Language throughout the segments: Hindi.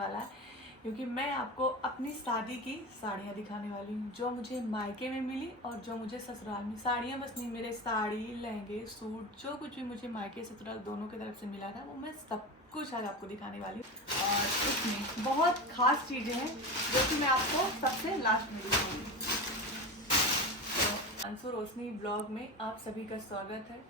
वाला है, क्योंकि मैं आपको अपनी शादी की साड़ियाँ दिखाने वाली हूँ, जो मुझे मायके में मिली और जो मुझे ससुराल में। साड़ियाँ बस नहीं, मेरे साड़ी, लहंगे, सूट, जो कुछ भी मुझे मायके ससुराल दोनों की तरफ से मिला था, वो मैं सब कुछ आज आपको दिखाने वाली हूँ। और इसमें बहुत खास चीज़ें हैं जो कि मैं आपको सबसे लास्ट में दिखाऊंगी। तो अंशु रोशनी ब्लॉग में आप सभी का स्वागत है।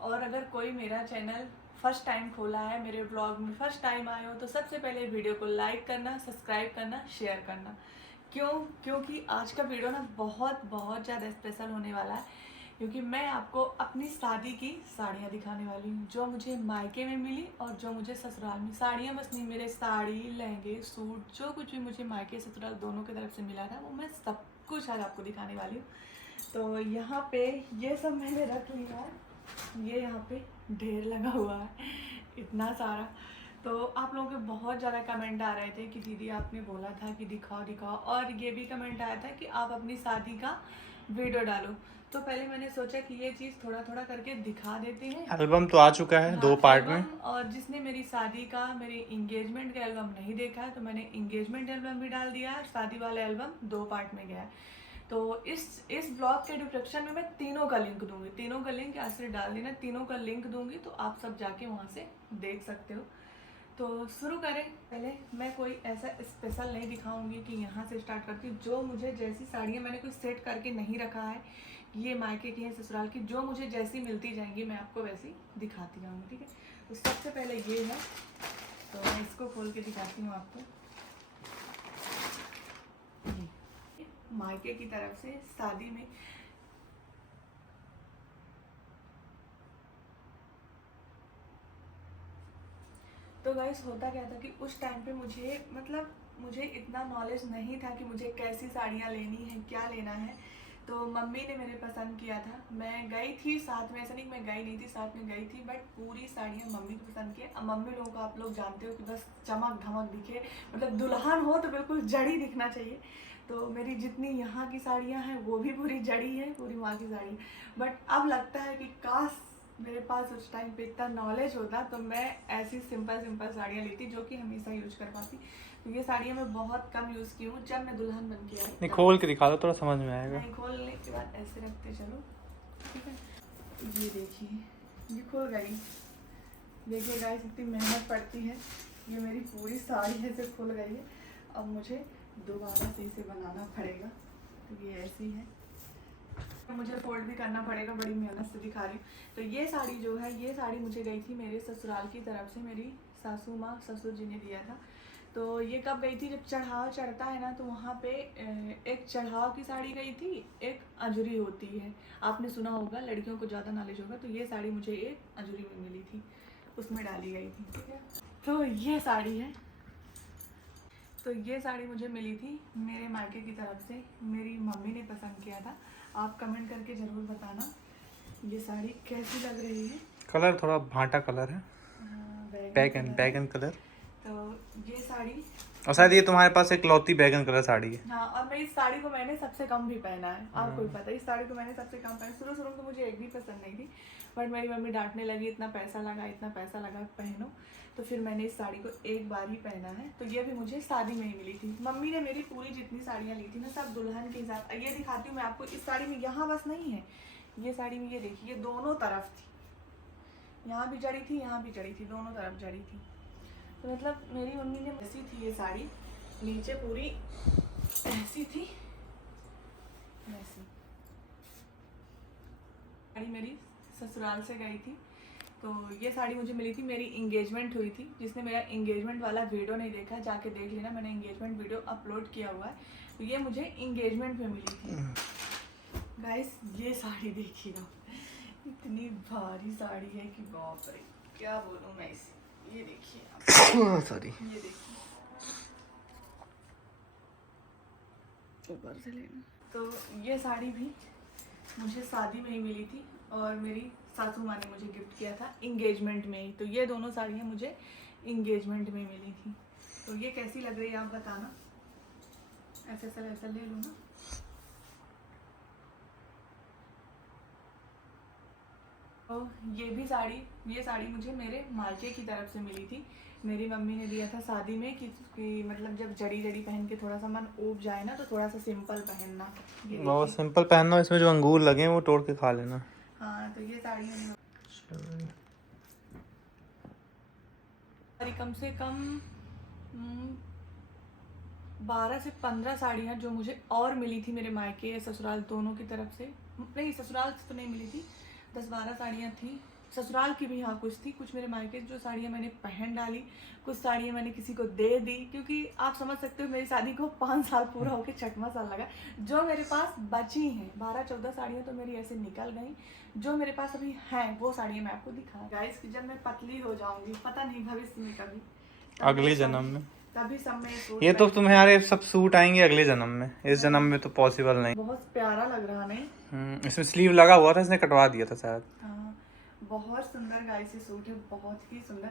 और अगर कोई मेरा चैनल फर्स्ट टाइम खोला है, मेरे ब्लॉग में फर्स्ट टाइम आए हो, तो सबसे पहले वीडियो को लाइक करना, सब्सक्राइब करना, शेयर करना। क्योंकि आज का वीडियो ना बहुत ज़्यादा स्पेशल होने वाला है, क्योंकि मैं आपको अपनी शादी की साड़ियाँ दिखाने वाली हूँ, जो मुझे मायके में मिली और जो मुझे ससुराल में। साड़ियाँ बस नहीं, मेरे साड़ी, लहंगे, सूट, जो कुछ भी मुझे मायके ससुराल दोनों की तरफ से मिला था, वो मैं सब कुछ आज आपको दिखाने वाली हूँ। तो यहाँ पे ये सब मैंने रख लिया है, ये यहाँ पे ढेर लगा हुआ है इतना सारा। तो आप लोगों के बहुत ज़्यादा कमेंट आ रहे थे कि दीदी आपने बोला था कि दिखाओ दिखाओ, और ये भी कमेंट आया था कि आप अपनी शादी का वीडियो डालो। तो पहले मैंने सोचा कि ये चीज़ थोड़ा थोड़ा करके दिखा देते हैं। एल्बम तो आ चुका है, हाँ, 2 पार्ट में। और जिसने मेरी शादी का, मेरी इंगेजमेंट का एल्बम नहीं देखा है, तो मैंने इंगेजमेंट एल्बम भी डाल दिया है, शादी वाला एल्बम 2 पार्ट में गया है। तो इस ब्लॉग के डिस्क्रिप्शन में मैं तीनों का लिंक दूंगी, तीनों का लिंक यहाँ से डाल देना, तीनों का लिंक दूंगी, तो आप सब जाके वहाँ से देख सकते हो। तो शुरू करें। पहले मैं कोई ऐसा स्पेशल नहीं दिखाऊंगी कि यहाँ से स्टार्ट करती हूँ। जो मुझे जैसी साड़ियाँ, मैंने कोई सेट करके नहीं रखा है, ये मायके की है, ससुराल की, जो मुझे जैसी मिलती जाएंगी मैं आपको वैसी दिखाती जाऊँगी, ठीक है। तो सबसे पहले ये है, तो मैं इसको खोल के दिखाती हूँ आपको। मायके की तरफ से शादी में तो गाइस होता क्या था कि उस टाइम पे मुझे इतना नॉलेज नहीं था कि मुझे कैसी साड़ियाँ लेनी है, क्या लेना है। तो मम्मी ने मेरे पसंद किया था, मैं गई थी साथ में, ऐसा नहीं मैं गई नहीं थी, साथ में गई थी, बट पूरी साड़ियाँ मम्मी को पसंद किया। अब मम्मी लोगों को आप लोग जानते हो कि बस चमक धमक दिखे, मतलब दुल्हन हो तो बिल्कुल जड़ी दिखना चाहिए। तो मेरी जितनी यहाँ की साड़ियाँ हैं वो भी पूरी जड़ी है, पूरी माँ की साड़ी। बट अब लगता है कि काश मेरे पास उस टाइम पे इतना नॉलेज होता, तो मैं ऐसी सिंपल साड़ियाँ लेती जो कि हमेशा यूज कर पाती। तो ये साड़ियाँ मैं बहुत कम यूज़ की हूँ, जब मैं दुल्हन बन के आई। नहीं, खोल के दिखा दो, थोड़ा समझ में आएगा। नहीं, खोलने के बाद ऐसे रखते चलो, ठीक है। ये देखिए, ये खुल गई। देखिए गाइस, इतनी मेहनत पड़ती है, ये मेरी पूरी साड़ी ऐसे खुल गई है। अब मुझे दोबारा से इसे बनाना पड़ेगा। तो ये ऐसी है, मुझे फोल्ड भी करना पड़ेगा, बड़ी मेहनत से दिखा रही हूँ। तो ये साड़ी जो है, ये साड़ी मुझे गई थी मेरे ससुराल की तरफ से, मेरी सासू माँ ससुर जी ने दिया था। तो ये कब गई थी, जब चढ़ाव चढ़ता है ना, तो वहाँ पे एक चढ़ाव की साड़ी गई थी, एक अजूरी होती है, आपने सुना होगा, लड़कियों को ज़्यादा नॉलेज होगा। तो ये साड़ी मुझे एक अजूरी में मिली थी, उसमें डाली गई थी, ठीक है। तो ये साड़ी है, तो ये साड़ी मुझे मिली थी मेरे मायके की तरफ से, मेरी मम्मी ने पसंद किया था। आप कमेंट करके ज़रूर बताना ये साड़ी कैसी लग रही है। कलर थोड़ा भाटा कलर है, बैगन कलर। तो ये साड़ी, और शायद ये तुम्हारे पास एक लौती बैगन कलर साड़ी है। हाँ, और मैं इस साड़ी को मैंने सबसे कम भी पहना है, आपको भी पता है, इस साड़ी को मैंने सबसे कम पहना। शुरू में तो मुझे एक भी पसंद नहीं थी, बट मेरी मम्मी डांटने लगी, इतना पैसा लगा पहनो। तो फिर मैंने इस साड़ी को एक बार ही पहना है। तो ये भी मुझे शादी में ही मिली थी। मम्मी ने मेरी पूरी जितनी साड़ियाँ ली थी ना, सब दुल्हन के हिसाब। ये दिखाती हूँ मैं आपको, इस साड़ी में यहाँ बस नहीं है, ये साड़ी में ये देखिए, ये दोनों तरफ थी, यहाँ भी जड़ी थी, यहाँ भी जड़ी थी, दोनों तरफ जड़ी थी। तो मतलब मेरी मम्मी ने ऐसी थी ये साड़ी, नीचे पूरी ऐसी थी, ऐसी साड़ी मेरी ससुराल से गई थी। तो ये साड़ी मुझे मिली थी, मेरी इंगेजमेंट हुई थी। जिसने मेरा इंगेजमेंट वाला वीडियो नहीं देखा, जाके देख लेना, मैंने इंगेजमेंट वीडियो अपलोड किया हुआ है। तो ये मुझे इंगेजमेंट में मिली थी। गाइस, ये साड़ी देखिए आप, इतनी भारी साड़ी है कि बाप रे, क्या बोलूँ मैं इसे। ये देखिए आप, सॉरी, ये देखिए, ऊपर से लेना। तो ये साड़ी भी मुझे शादी में ही मिली थी, और मेरी सासू माँ ने मुझे गिफ्ट किया था इंगेजमेंट में ही। तो ये दोनों साड़ियाँ मुझे इंगेजमेंट में मिली थी। तो ये कैसी लग रही है आप बताना। ऐसा ले लूँ ना। तो ये साड़ी मुझे मेरे मायके की तरफ से मिली थी। मेरी मम्मी ने दिया था शादी में कि मतलब जब जड़ी जड़ी पहन के थोड़ा सा मन ऊब जाए ना, तो थोड़ा सा सिंपल पहनना। ये बहुत देखिए। सिंपल पहनना, इसमें जो अंगूर लगे हैं वो तोड़ के खा लेना। हाँ, तो ये साड़ी मैंने कम से कम 12 से 15 साड़ियाँ जो मुझे और मिली थी मेरे मायके ससुराल दोनों की तरफ से। नहीं, ससुराल से तो नहीं मिली थी, 10-12 साड़ियाँ थी। ससुराल की भी हाँ कुछ थी, कुछ मेरे मायके जो साड़ियाँ मैंने पहन डाली, कुछ साड़ियाँ मैंने किसी को दे दी, क्योंकि आप समझ सकते हो मेरी शादी को 5 साल पूरा होके 6वां साल लगा। जो मेरे पास बची हैं 12-14 साड़ियाँ तो मेरी ऐसे निकल गई, जो मेरे पास अभी हैं वो साड़ियाँ मैं आपको दिखा। गाइस जब मैं पतली हो जाऊंगी, पता नहीं भविष्य में कभी, अगले जन्म में, तभी सब में सूट ये तो तुम्हारे सब सूट आएंगे अगले जन्म में, इस जन्म में तो पॉसिबल नहीं। बहुत प्यारा लग रहा नहीं। इसमें स्लीव लगा हुआ था, इसने कटवा दिया था शायद। हाँ, बहुत सुंदर गाइस ये सूट है, बहुत ही सुंदर।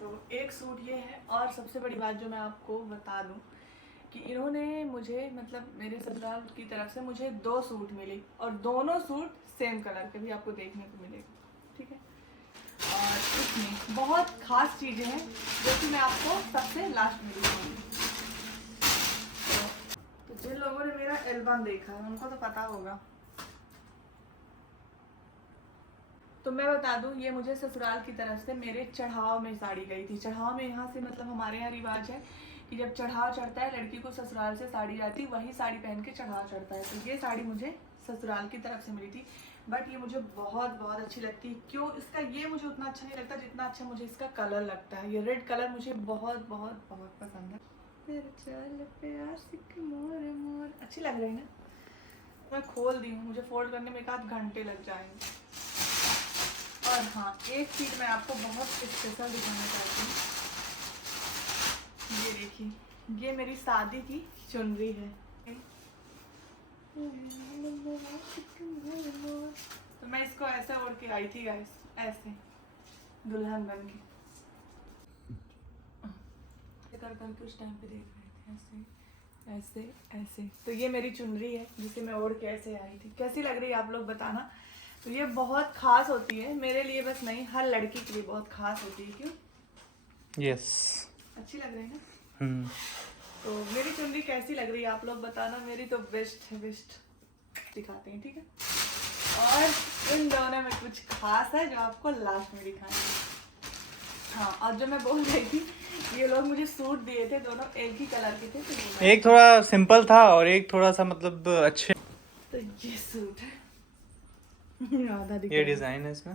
तो एक सूट ये है, और सबसे बड़ी बात जो मैं आपको बता दूं कि इन्होंने मुझे मतलब मेरे ससुराल की तरफ से मुझे 2 सूट मिले, और दोनों सूट सेम कलर के भी आपको देखने को मिलेगा, ठीक है। और इसमें बहुत खास चीज़ें हैं जो कि मैं आपको सबसे लास्ट में दिखाऊंगी। तो जिन लोगों ने मेरा एल्बम देखा है उनको तो पता होगा। तो मैं बता दूं, ये मुझे ससुराल की तरफ से मेरे चढ़ाव में साड़ी गई थी। चढ़ाव में यहाँ से मतलब हमारे यहाँ रिवाज है कि जब चढ़ाव चढ़ता है लड़की को ससुराल से साड़ी आती, वही साड़ी पहन के चढ़ाव चढ़ता है। तो ये साड़ी मुझे ससुराल की तरफ से मिली थी, बट ये मुझे बहुत बहुत अच्छी लगती है। क्यों, इसका ये मुझे उतना अच्छा नहीं लगता जितना अच्छा मुझे इसका कलर लगता है। ये रेड कलर मुझे बहुत बहुत बहुत पसंद है। मोर अच्छी लग रही है ना। मैं खोल दी हूँ, मुझे फोल्ड करने में 1 घंटे लग जाएंगे। और हाँ, एक चीज मैं आपको बहुत स्पेशल दिखाना चाहती हूँ। ये देखिए, ये मेरी शादी की चुनरी है। तो मैं इसको ऐसे ओढ़ के आई थी गाइस, ऐसे दुल्हन बन के कर करके उस टाइम पे देख रहे थे, ऐसे ऐसे ऐसे। तो ये मेरी चुनरी है जिसे मैं ओढ़ के ऐसे आई थी। कैसी लग रही है आप लोग बताना। तो ये बहुत खास होती है मेरे लिए, बस नहीं, हर लड़की के लिए बहुत खास होती है। क्यों? यस, अच्छी लग रही है ना। तो मेरी चुनरी कैसी लग रही है आप लोग बताना। मेरी तो बेस्ट है, बेस्ट दिखाते हैं, ठीक है। और इन दोनों में कुछ खास है जो आपको लास्ट में दिखाएंगे। हाँ, और जो मैं बोल रही थी, ये लोग मुझे सूट दिए थे, दोनों एक ही कलर के थे। तो एक थोड़ा सिंपल था और एक थोड़ा सा मतलब अच्छे। तो ये सूट है, आधा दिख ये डिजाइन है इसमें,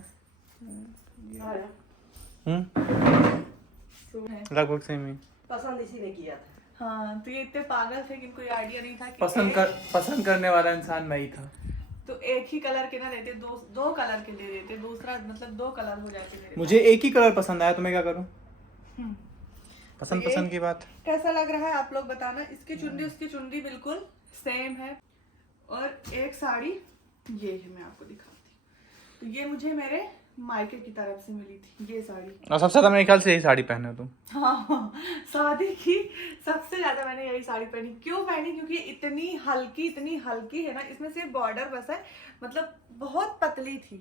सूट है लगभग सेम ही। पसंद इसी ने किया था। हाँ, तो ये इतने पागल थे कि इनको ये आइडिया नहीं था कि पसंद करने वाला इंसान मैं ही था। तो एक ही कलर के ना देते, दो कलर के दे देते, दूसरा मतलब 2 कलर हो जाते मेरे। मुझे एक ही कलर पसंद आया तो मैं क्या करूं। पसंद की बात। कैसा लग रहा है आप लोग बताना। इसकी चुन्नी उसकी चुन्नी बिल्कुल सेम है। और एक साड़ी ये है, मैं आपको दिखाती हूँ। तो ये मुझे मेरे मायके की तरफ से मिली थी ये साड़ी। और सबसे ज्यादा मेरे ख्याल से यही साड़ी पहने हो तुम। हाँ, शादी की सबसे ज्यादा मैंने यही साड़ी पहनी। क्यों पहनी? क्योंकि इतनी हल्की है ना, इसमें सिर्फ बॉर्डर बस है, मतलब बहुत पतली थी।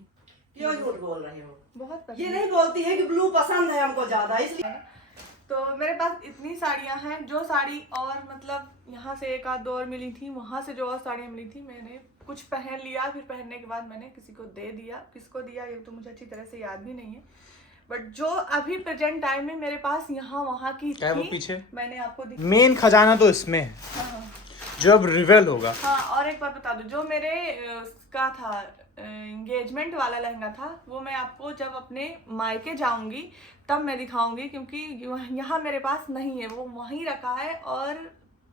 क्यों झूठ बोल रहे हो? बहुत पतली। ये नहीं बोलती है कि ब्लू पसंद है हमको ज्यादा, इसलिए। तो मेरे पास इतनी साड़ियां हैं, जो साड़ी और मतलब यहाँ से 1-2 और मिली थी, वहां से जो और साड़ियां मिली थी, मैंने कुछ पहन लिया, फिर पहनने के बाद मैंने किसी को दे दिया। किसको दिया ये तो मुझे अच्छी तरह से याद भी नहीं है, बट जो अभी प्रेजेंट टाइम में मेरे पास यहाँ वहाँ की थी, वो पीछे मैंने आपको मेन खजाना तो इसमें है। हाँ, जो अब रिवेल होगा। हाँ, और एक बात बता दूं, जो मेरे का था एंगेजमेंट वाला लहंगा था, वो मैं आपको जब अपने मायके जाऊंगी तब मैं दिखाऊंगी, क्योंकि यहाँ मेरे पास नहीं है, वो वहीं रखा है। और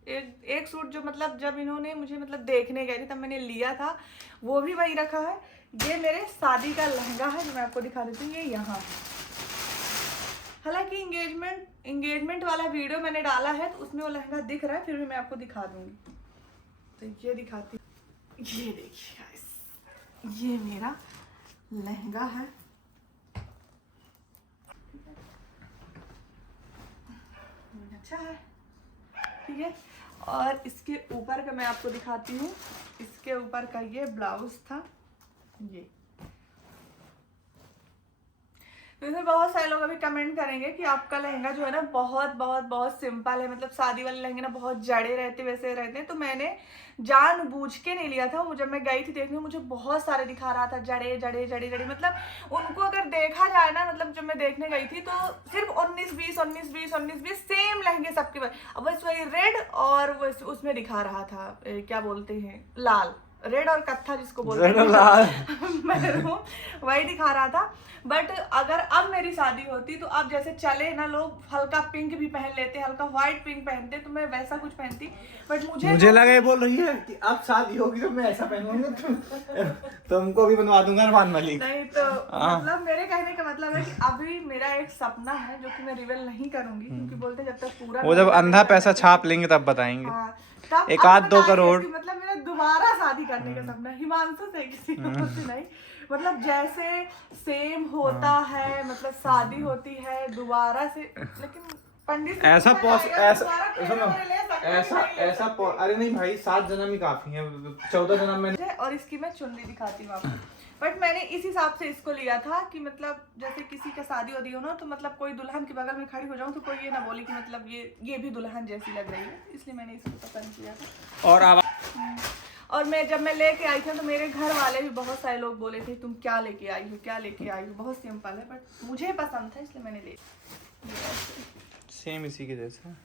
एक सूट जो मतलब जब इन्होंने मुझे मतलब देखने गए थे तब मैंने लिया था, वो भी वहीं रखा है। ये मेरे शादी का लहंगा है जो मैं आपको दिखा देती हूँ, ये यहाँ है। हालांकि एंगेजमेंट वाला वीडियो मैंने डाला है तो उसमें वो लहंगा दिख रहा है, फिर भी मैं आपको दिखा दूंगी। तो ये दिखाती हूँ, ये देखिए गाइस, ये मेरा लहंगा है। अच्छा है, ठीक है। और इसके ऊपर का मैं आपको दिखाती हूँ, इसके ऊपर का ये ब्लाउज था ये। तो इसमें बहुत सारे लोग अभी कमेंट करेंगे कि आपका लहंगा जो है ना बहुत बहुत बहुत सिंपल है, मतलब शादी वाले लहंगे ना बहुत जड़े रहते वैसे रहते हैं। तो मैंने जानबूझ के नहीं लिया था। जब मैं गई थी देखने मुझे बहुत सारे दिखा रहा था जड़े जड़े जड़े जड़े, मतलब उनको अगर देखा जाए ना, मतलब जब मैं देखने गई थी तो सिर्फ 19-20 सेम लहंगे सबके पास। अब बस वही रेड और उसमें दिखा रहा था क्या बोलते हैं, लाल, रेड और कत्था जिसको बोलते हैं मैरून, वही दिखा रहा था। बट अगर अब मेरी शादी होती तो अब जैसे चले ना लोग हल्का पिंक भी पहन लेते, हल्का व्हाइट पिंक पहनते, तो मैं वैसा कुछ पहनती। बट मुझे लगा ये बोल रही है कि अब शादी होगी तो मैं ऐसा पहनूंगा तुमको भी बनवा दूंगा अरमान मलिक। नहीं तो मतलब मेरे कहने का मतलब है कि अभी मेरा एक सपना है जो कि मैं रिवील नहीं करूंगी, क्योंकि बोलते जब तक पूरा वो जब अंधा पैसा छाप लेंगे तब बताएंगे। हाँ, तब एक अब आध 2 बताइए करोड़। कि मतलब मेरा दोबारा शादी करने का सपना हिमांशु से, किसी और से नहीं। मतलब जैसे सेम होता है, मतलब शादी होती है दोबारा से, लेकिन पंडित जी ऐसा बताया पॉस जाएगा, ऐसा दोबारा फेरे सुनो, वेरे ले सकते हैं, ऐसा नहीं ले ऐसा सकते। अरे नहीं भाई 7 जन्म ही काफी है, 14 जन्म में। और इसकी मैं चुन्नी दिखाती हूँ आपको। बट मैंने इस हिसाब से इसको लिया था कि मतलब जैसे किसी का शादी वादी हो ना, तो मतलब कोई दुल्हन के बगल में खड़ी हो जाऊं तो कोई ये ना बोले कि मतलब ये भी दुल्हन जैसी लग रही है, इसलिए मैंने इसको पसंद किया था। और मैं जब मैं लेके आई थी तो मेरे घर वाले भी बहुत सारे लोग बोले थे तुम क्या लेके आई हो, क्या लेके आई हो, बहुत सिंपल है, बट मुझे पसंद था इसलिए मैंने ले सेम इसी के जैसा।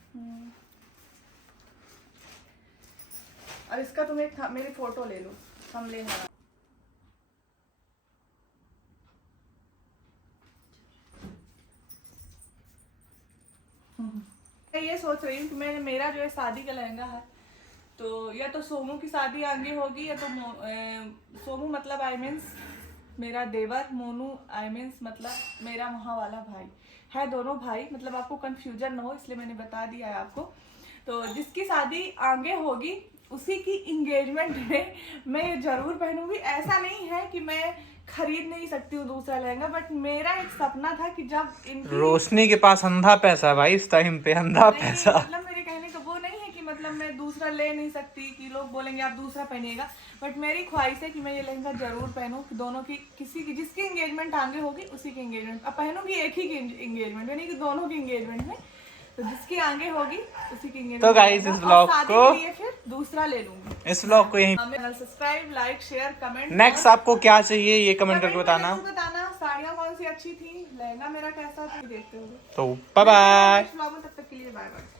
और इसका तुम एक मेरी फोटो ले लो, हम ले आए। मैं ये सोच रही हूँ कि मेरा जो है शादी का लहंगा है, तो या तो सोमू की शादी आगे होगी या तो सोमू मतलब आई मीन्स मेरा देवर, मोनू आई मीन्स मतलब मेरा वहाँ वाला भाई है, दोनों भाई, मतलब आपको कंफ्यूजन ना हो इसलिए मैंने बता दिया है आपको। तो जिसकी शादी आगे होगी उसी की इंगेजमेंट में मैं ये जरूर पहनूंगी। ऐसा नहीं है कि मैं खरीद नहीं सकती हूँ दूसरा लहंगा, बट मेरा एक सपना था कि जब इनकी रोशनी के पास अंधा पैसा भाई, इस टाइम पे अंधा पैसा। मतलब मेरे कहने का वो नहीं है कि मतलब मैं दूसरा ले नहीं सकती, कि लोग बोलेंगे आप दूसरा पहनिएगा, बट मेरी ख्वाहिश है कि मैं ये लहंगा जरूर पहनूं, कि दोनों की किसी की जिसकी एंगेजमेंट आगे होगी उसी की एंगेजमेंट, अब पहनूंगी एक ही की एंगेजमेंट, यानी कि दोनों की एंगेजमेंट में, तो जिसकी आगे होगी उसी की एंगेजमेंट। तो गाइस इस ब्लॉग को फिर दूसरा ले लूंगी। इस ब्लॉग को यहीं channel subscribe, like, share, comment. Next आपको क्या चाहिए ये कमेंट करके बताना। साड़ियाँ कौन सी अच्छी थी, लहंगा मेरा कैसा था, देखते हो। तो बाय बाय। तब तक के लिए बाय बाय।